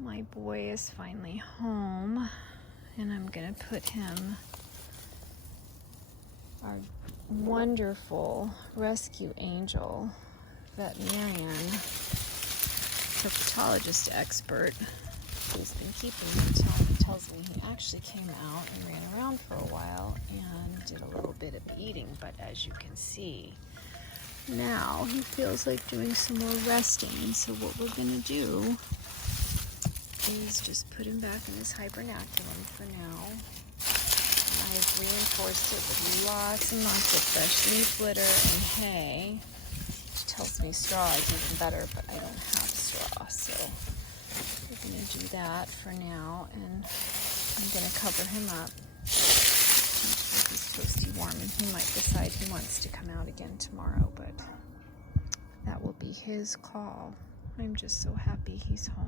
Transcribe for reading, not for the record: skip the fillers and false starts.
My boy is finally home, and I'm gonna put him, our wonderful rescue angel, veterinarian, herpetologist expert, who's been keeping me, tells me he actually came out and ran around for a while and did a little bit of eating, but as you can see, now he feels like doing some more resting. So what we're gonna do is just put him back in his hibernaculum for now. I've reinforced it with lots and lots of fresh leaf litter and hay, which tells me straw is even better, but I don't have straw, so we're going to do that for now, and I'm going to cover him up until he's toasty warm, and he might decide he wants to come out again tomorrow, but that will be his call. I'm just so happy he's home.